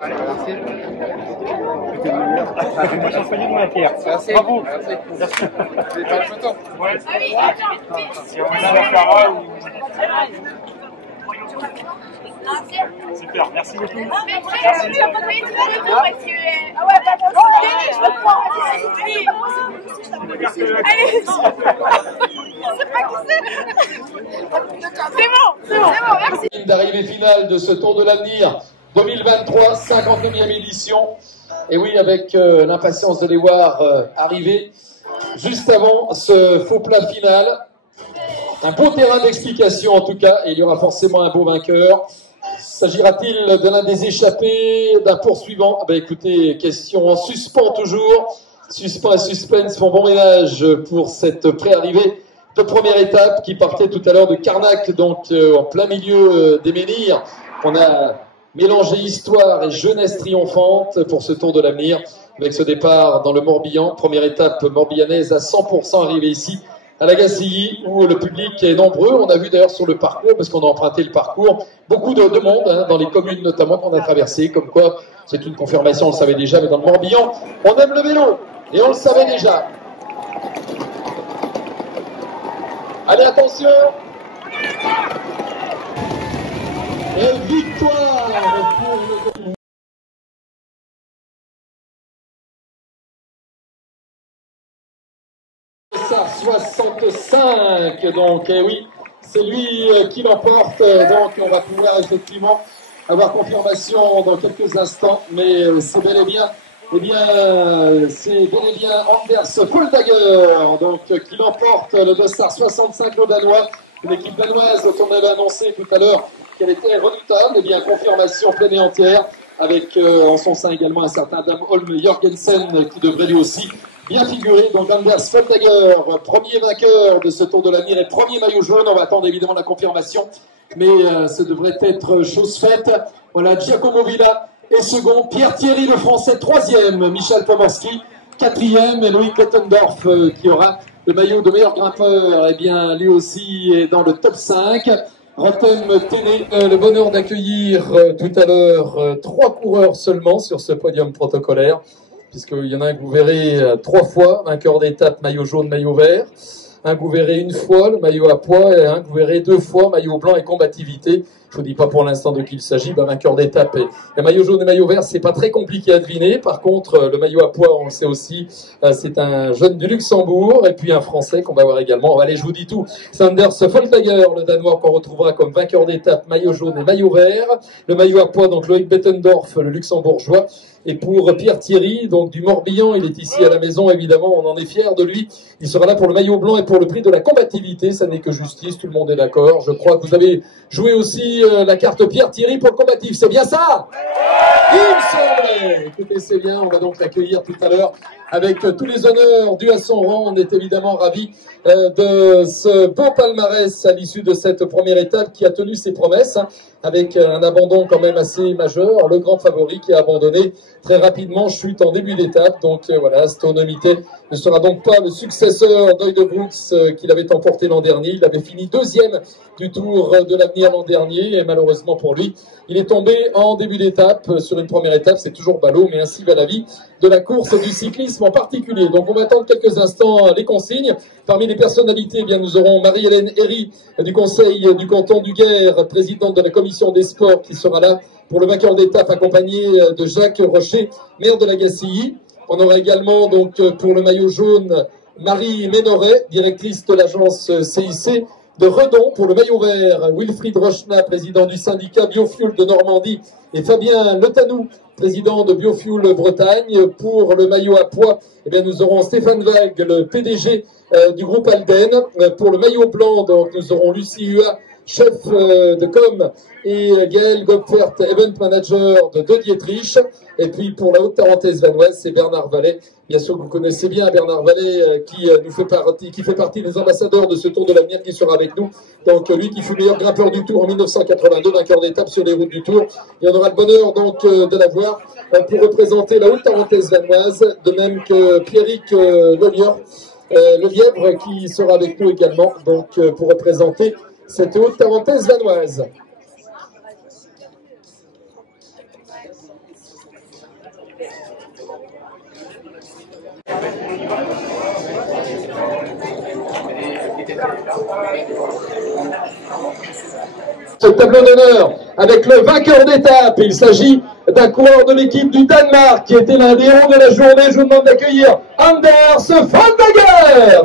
Allez, merci. Moi, j'en soigne de ma pierre. Merci. Bravo. Merci. Merci. Vous voulez faire une photo? Ouais. Si on a la Clara ou... Super, merci beaucoup. Merci. C'est bon, merci. D'arrivée finale de ce Tour de l'Avenir 2023, 59e édition. Et oui, avec l'impatience de les voir arriver juste avant ce faux plat final. Un beau terrain d'explication en tout cas, et il y aura forcément un beau vainqueur. S'agira-t-il de l'un des échappés, d'un poursuivant? Écoutez, question en suspens toujours. Suspens et suspense font bon ménage pour cette pré-arrivée de première étape qui partait tout à l'heure de Carnac, donc en plein milieu des menhirs. On a mélangé histoire et jeunesse triomphante pour ce Tour de l'Avenir, avec ce départ dans le Morbihan. Première étape morbihanaise à 100% arrivée ici à la Gacilly, où le public est nombreux. On a vu d'ailleurs sur le parcours, parce qu'on a emprunté le parcours, beaucoup de monde, hein, dans les communes notamment qu'on a traversées, comme quoi c'est une confirmation, on le savait déjà, mais dans le Morbihan, on aime le vélo, et on le savait déjà. Allez, attention! Et victoire pour le... 65, donc oui, c'est lui qui l'emporte, donc on va pouvoir effectivement avoir confirmation dans quelques instants, mais c'est bel et bien, c'est bel et bien Anders Foldager, donc qui l'emporte, le Dossard 65, le Danois, une équipe danoise dont on avait annoncé tout à l'heure qu'elle était redoutable, et bien confirmation pleine et entière, avec en son sein également un certain Adam Holm Jorgensen qui devrait lui aussi bien figuré. Donc Anders Foldager, premier vainqueur de ce Tour de l'Avenir et premier maillot jaune. On va attendre évidemment la confirmation, mais ce devrait être chose faite. Voilà, Giacomo Villa est second, Pierre Thierry le Français troisième, Michel Pomorski quatrième, et Loïc Ottendorf qui aura le maillot de meilleur grimpeur, et bien lui aussi est dans le top 5. Rotem Téné, le bonheur d'accueillir tout à l'heure 3 coureurs seulement sur ce podium protocolaire, puisqu'il y en a un que vous verrez 3 fois, vainqueur d'étape, maillot jaune, maillot vert. Un que vous verrez 1 fois, le maillot à poids, et un que vous verrez 2 fois, maillot blanc et combativité. Je vous dis pas pour l'instant de qui il s'agit, vainqueur d'étape. Et maillot jaune et maillot vert, c'est pas très compliqué à deviner. Par contre, le maillot à poids, on le sait aussi, c'est un jeune du Luxembourg, et puis un Français qu'on va voir également. Allez, je vous dis tout. C'est Anders Foldager, le Danois, qu'on retrouvera comme vainqueur d'étape, maillot jaune et maillot vert. Le maillot à poids, donc Loïc Bettendorf, le Luxembourgeois. Et pour Pierre Thierry, donc du Morbihan, il est ici à la maison, évidemment, on en est fiers de lui. Il sera là pour le maillot blanc et pour le prix de la combativité, ça n'est que justice, tout le monde est d'accord. Je crois que vous avez joué aussi la carte Pierre Thierry pour le combatif, c'est bien ça? Il me semblait. Écoutez, c'est bien, on va donc l'accueillir tout à l'heure avec tous les honneurs dus à son rang. On est évidemment ravis de ce beau palmarès à l'issue de cette première étape qui a tenu ses promesses, hein, avec un abandon quand même assez majeur. Le grand favori qui a abandonné très rapidement, chute en début d'étape. Donc voilà, Stonomité ne sera donc pas le successeur d'Oide-Brooks qu'il avait emporté l'an dernier. Il avait fini 2e du Tour de l'Avenir l'an dernier, et malheureusement pour lui, il est tombé en début d'étape. Sur une première étape, c'est toujours ballot, mais ainsi va la vie de la course, du cyclisme en particulier. Donc on va attendre quelques instants les consignes. Parmi les personnalités, eh bien, nous aurons Marie-Hélène Herry du Conseil du canton du Guer, présidente de la commission des sports, qui sera là pour le vainqueur d'étape, accompagné de Jacques Rocher, maire de la Gacilly. On aura également donc pour le maillot jaune Marie Ménoret, directrice de l'agence CIC de Redon. Pour le maillot vert, Wilfried Rochna, président du syndicat Biofuel de Normandie, et Fabien Letanou, président de Biofuel Bretagne. Pour le maillot à poids, eh bien, nous aurons Stéphane Vague, le PDG du groupe Alden. Pour le maillot blanc, donc, nous aurons Lucie Hua, chef de com, et Gaël Gopfert, event manager de Dietrich. Et puis pour la Haute-Tarentaise vanoise, c'est Bernard Vallet, bien sûr que vous connaissez bien Bernard Vallet, qui fait partie des ambassadeurs de ce Tour de l'Avenir, qui sera avec nous. Donc lui qui fut meilleur grimpeur du Tour en 1982, vainqueur d'étape sur les routes du Tour. Et on aura le bonheur donc de l'avoir pour représenter la Haute-Tarentaise vanoise, de même que Pierrick Lelièvre qui sera avec nous également, donc pour représenter cette Haute-Tarentaise vanoise. Ce tableau d'honneur avec le vainqueur d'étape. Il s'agit d'un coureur de l'équipe du Danemark qui était l'un des héros de la journée. Je vous demande d'accueillir Anders Foldager.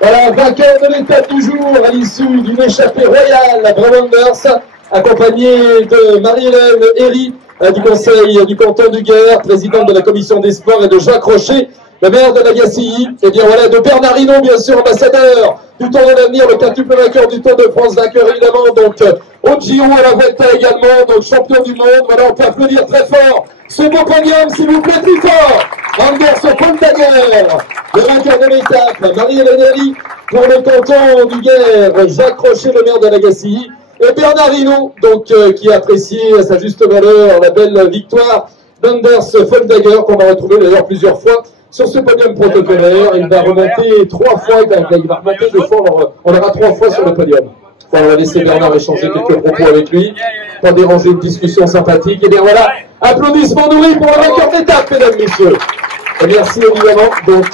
Voilà, vainqueur de l'étape du jour à l'issue d'une échappée royale. Bravo Anders, accompagné de Marie-Hélène Herry du conseil du canton du Gers, présidente de la commission des sports, et de Jacques Rocher, le maire de la Gacilly, et bien voilà, de Bernard Hinault, bien sûr, ambassadeur du Tour de l'Avenir, le quintuple vainqueur du Tour de France, vainqueur évidemment, donc au Giro à la Vuelta également, donc champion du monde. Voilà, on peut applaudir très fort ce beau podium, s'il vous plaît, plus fort. Anders Foldager, le vainqueur de l'étape, Marie-Hélène Herry pour le canton du Gers, Jacques Rocher, le maire de la Gacilly, et Bernard Hinault, donc qui a apprécié à sa juste valeur la belle victoire d'Anders Foldager, qu'on va retrouver d'ailleurs plusieurs fois sur ce podium protocolaire. Il va remonter 3 fois, il va remonter 2 fois, on aura 3 fois sur le podium. On va laisser Bernard échanger quelques propos avec lui, pas déranger une discussion sympathique. Et bien voilà, applaudissements nourris pour le vainqueur d'étape, mesdames, messieurs. Et merci évidemment donc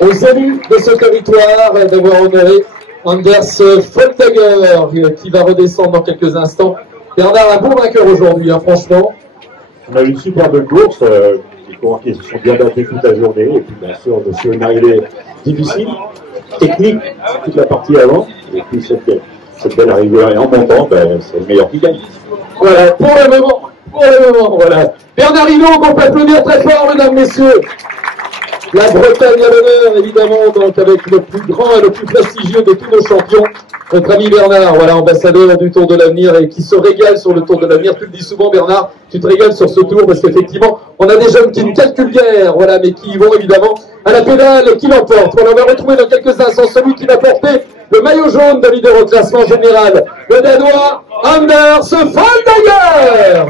aux élus de ce territoire d'avoir honoré Anders Foldager, qui va redescendre dans quelques instants. Bernard, un bon vainqueur aujourd'hui, hein, franchement. On a eu une superbe course, des coureurs qui se sont bien battus toute la journée, et puis bien sûr, sur une arrivée difficile, technique, toute la partie avant, et puis cette belle arrivée en montant, ben, c'est le meilleur qui gagne. Voilà, pour le moment, voilà. Bernard Hinault, qu'on peut applaudir très fort, mesdames, messieurs. La Bretagne à l'honneur, évidemment, donc avec le plus grand et le plus prestigieux de tous nos champions, notre ami Bernard, voilà, ambassadeur du Tour de l'Avenir et qui se régale sur le Tour de l'Avenir. Tu le dis souvent, Bernard, tu te régales sur ce tour parce qu'effectivement, on a des jeunes qui ne calculent guère, voilà, mais qui vont évidemment à la pédale et qui l'emportent. Voilà, on va retrouver dans quelques instants celui qui va porter le maillot jaune de leader au classement général, le Danois Anders Foldager.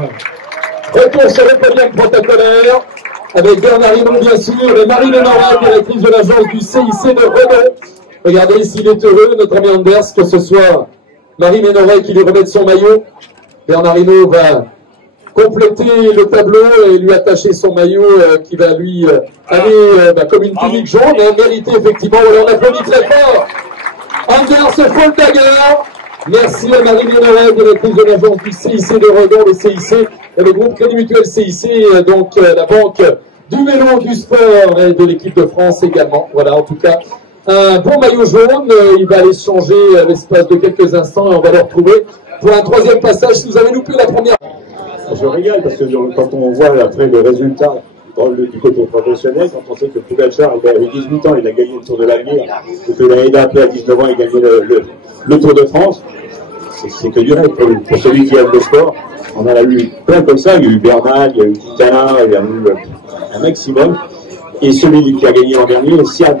Retour sur le podium protocolaire avec Bernard Hinault, bien sûr, et Marie Lénormand, directrice de l'agence du CIC de Renault. Regardez s'il est heureux, notre ami Anders, que ce soit Marie Ménoret qui lui remette son maillot. Bernard Hinault va compléter le tableau et lui attacher son maillot qui va lui aller comme une tunique jaune, mérité effectivement. Voilà, on applaudit très fort Anders Foldager. Merci à Marie Ménoret, directrice de l'agence du CIC de Renault, le CIC, et le groupe Crédit Mutuel CIC, donc la banque du vélo, du sport et de l'équipe de France également. Voilà, en tout cas, un bon maillot jaune. Il va aller se changer à l'espace de quelques instants et on va le retrouver pour un 3e passage. Si vous avez loupé la première. Je régale parce que quand on voit après le résultat du côté professionnel, quand on sait que Pogacar, avec 18 ans, il a gagné le Tour de l'Avenir, et que l'année d'après, à 19 ans, il a gagné le Tour de France, c'est que du rêve pour celui qui aime le sport. On en a eu plein comme ça, il y a eu Bernal, il y a eu Quintana, il y a eu un maximum. Et celui qui a gagné l'an dernier, Sian,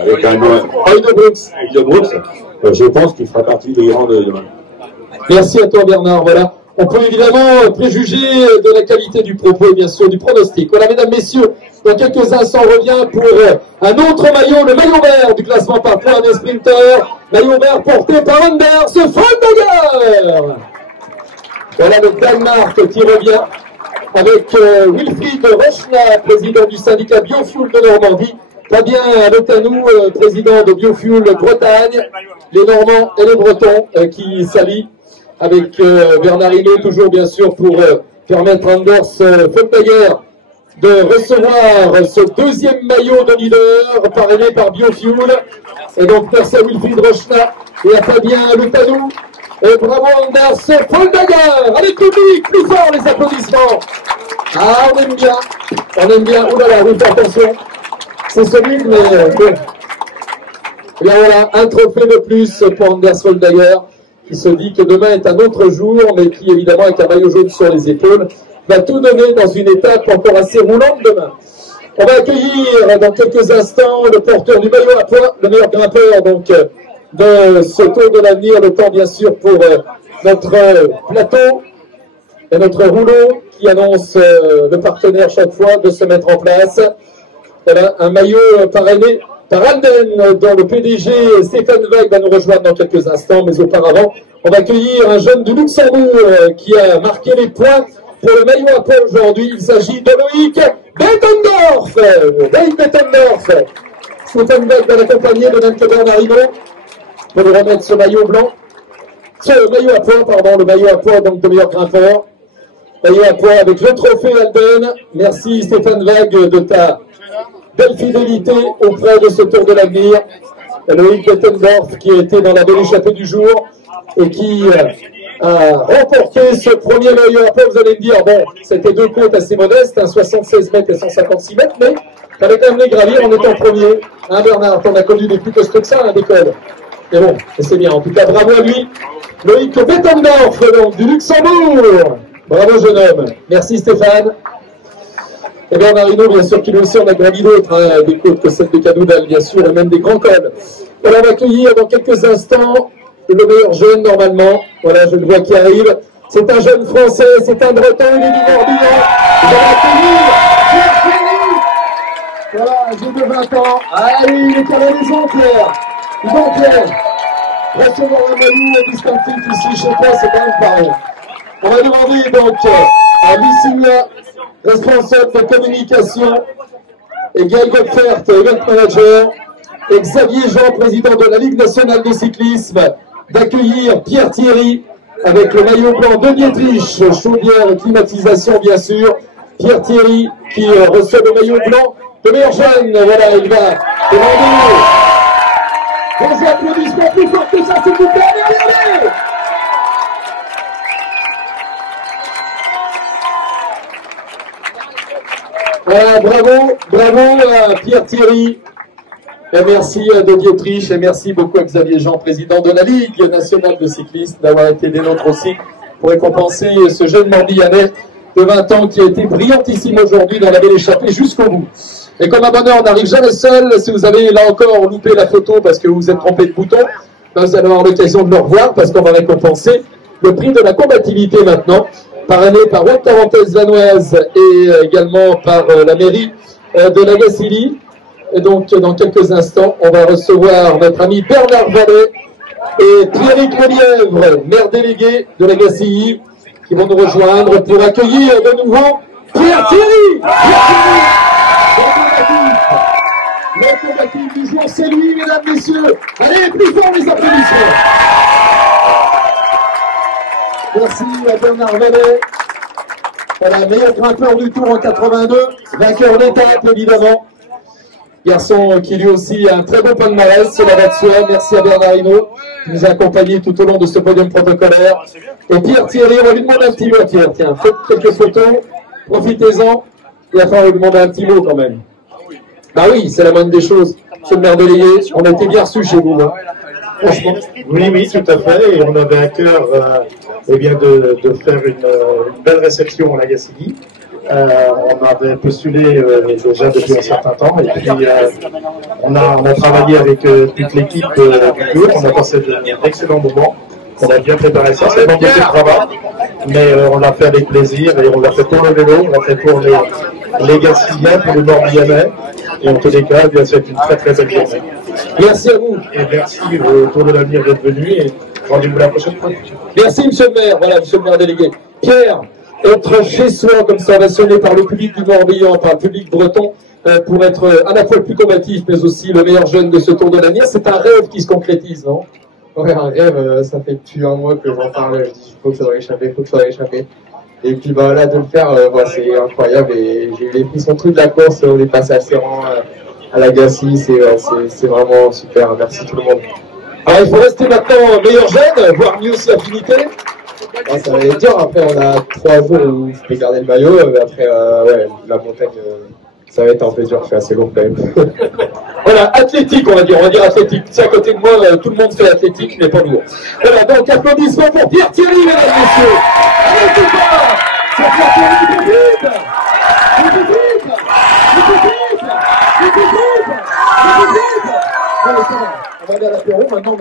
avec un Brooks, je pense qu'il fera partie des grands de demain. Merci à toi Bernard, voilà. On peut évidemment préjuger de la qualité du propos et bien sûr du pronostic. Voilà, mesdames, messieurs, dans quelques instants, on revient pour un autre maillot, le maillot vert du classement par points des sprinteurs. Maillot vert porté par Anders Foldager. Voilà le Danemark qui revient avec Wilfried Rochna, président du syndicat Biofuel de Normandie. Fabien Letanou, président de Biofuel Bretagne. Les Normands et les Bretons qui s'allient avec Bernard Hinault, toujours bien sûr pour permettre à Anders Foldager de recevoir ce 2e maillot de leader parrainé par Biofuel. Et donc merci à Wilfried Rochna et à Fabien Letanou. Et bravo Anders Foldager. Allez public, plus fort les applaudissements. Ah, on aime bien. Oh là là, oui, fais attention. C'est solide, mais bon. Et bien voilà, un trophée de plus pour Anders Foldager, qui se dit que demain est un autre jour, mais qui évidemment, avec un maillot jaune sur les épaules, va tout donner dans une étape encore assez roulante demain. On va accueillir dans quelques instants le porteur du maillot à points, le meilleur grimpeur donc de ce Tour de l'Avenir, le temps bien sûr pour notre plateau et notre rouleau qui annonce le partenaire chaque fois de se mettre en place. Voilà, un maillot parrainé par Alden, dont le PDG Stéphane Weig va nous rejoindre dans quelques instants, mais auparavant, on va accueillir un jeune du Luxembourg qui a marqué les points pour le maillot à points aujourd'hui. Il s'agit de Loïc Bettendorf. Loïc Bettendorf, Stéphane Beck va l'accompagner, de même que Bernard Hinault, pour lui remettre ce maillot blanc. Ce maillot à poids, pardon, le maillot à poids donc de meilleur grimpeur. Maillot à poids avec le trophée Alden. Merci Stéphane Vague de ta belle fidélité auprès de ce Tour de l'Avenir. Loïc Bettendorf qui était dans la belle échappée du jour et qui a remporté ce premier maillot à poids. Vous allez me dire, bon, c'était deux côtes assez modestes, 76 mètres et 156 mètres, mais il fallait quand même les gravir en étant premier. Hein Bernard, t'en as connu des plus costauds que ça à l'école. Mais bon, c'est bien. En tout cas, bravo à lui. Loïc Bettendorf, donc, du Luxembourg. Bravo jeune homme. Merci Stéphane. Et Bernard Hinault, bien sûr, qu'il aussi en a gravi d'autres, hein, des côtes que celle de Cadoudal, bien sûr, et même des grands cols. Alors, on va accueillir dans quelques instants le meilleur jeune, normalement. Voilà, je le vois qui arrive. C'est un jeune Français, c'est un Breton, il est du Morbihan. On va accueillir Pierre Thierry. Voilà, j'ai de 20 ans. Ah oui, il est à la maison, Pierre. Bon, Pierre, recevoir un maillot distinctif ici chez toi, c'est quand même pareil. On va demander donc à Bissingla, responsable de communication, et Gaël Gottfert, event manager, et Xavier Jean, président de la Ligue nationale de cyclisme, d'accueillir Pierre Thierry avec le maillot blanc de Dietrich, chaudière et climatisation bien sûr. Pierre Thierry qui reçoit le maillot blanc de meilleur jeune. Voilà, il va demander vos applaudissements plus forts que ça, s'il vous plaît. Allez. Voilà, bravo à Pierre Thierry. Et merci à De Dietrich et merci beaucoup à Xavier Jean, président de la Ligue nationale de cyclistes, d'avoir été des nôtres aussi pour récompenser ce jeune Morbihanais de 20 ans qui a été brillantissime aujourd'hui dans la belle échappée jusqu'au bout. Et comme à bonheur, on n'arrive jamais seul. Si vous avez là encore loupé la photo parce que vous vous êtes trompé de bouton, ben vous allez avoir l'occasion de le revoir parce qu'on va récompenser le prix de la combativité maintenant, parrainé par Web Tarentaise Vanoise et également par la mairie de la Gacilly. Et donc, dans quelques instants, on va recevoir notre ami Bernard Vallet et Pierrick Lelièvre, maire délégué de la Gacilly, qui vont nous rejoindre pour accueillir de nouveau Pierre Thierry. Le combatif du jour, c'est lui, mesdames, messieurs. Allez, plus fort les applaudissements. Merci à Bernard Vallet. Voilà, meilleur grimpeur du Tour en 82, vainqueur d'étape évidemment. Garçon qui lui aussi a un très beau palmarès, cela va de soi. Merci à Bernard Hinault qui nous a accompagnés tout au long de ce podium protocolaire. Et Pierre Thierry, on va lui demander un petit mot, Pierre. Tiens, faites quelques photos, profitez-en. Il va falloir lui demander un petit mot quand même. Bah oui, c'est la moindre des choses. Monsieur le maire délégué, on a été bien reçus chez vous. Hein. Franchement. Oui, tout à fait. Et on avait à cœur eh bien de faire une belle réception à la Gacilly. On avait postulé déjà depuis un certain temps et puis on a travaillé avec toute l'équipe du Tour. On a passé d'excellents moments. On a bien préparé ça. C'est beaucoup de travail, mais on l'a fait avec plaisir et on l'a fait pour le vélo, on l'a fait pour les Gacilliens, pour les Morbihanais. Et en tous les cas, c'est une très très belle journée. Merci à vous. Et merci au Tour de l'Avenir d'être venu et rendez-vous la prochaine fois. Merci monsieur le maire, voilà monsieur le maire délégué. Pierre, être chez soi comme ça, ovationné par le public du Morbihan, par le public breton, pour être à la fois le plus combatif mais aussi le meilleur jeune de ce Tour de l'Avenir, c'est un rêve qui se concrétise, non? Ouais, un rêve, ça fait depuis un mois que j'en parle, je dis faut que ça doit échapper. Et puis bah là de le faire, c'est incroyable et j'ai eu les frissons tout de la course, on est passé assez rang à la Gacilly, c'est vraiment super, merci tout le monde. Alors il faut rester maintenant meilleur jeune, voire mieux aussi affinité. Ouais, ça va être dur, après on a 3 jours où je peux garder le maillot, mais après ouais, la montagne, ça va être un peu dur, c'est assez lourd quand même. Voilà, athlétique on va dire athlétique. C'est à côté de moi, tout le monde fait athlétique, mais pas lourd. Voilà, donc applaudissements pour Pierre Thierry, mesdames et messieurs. Allez, tout le monde, c'est Pierre Thierry, du public. On va aller à l'apéro maintenant.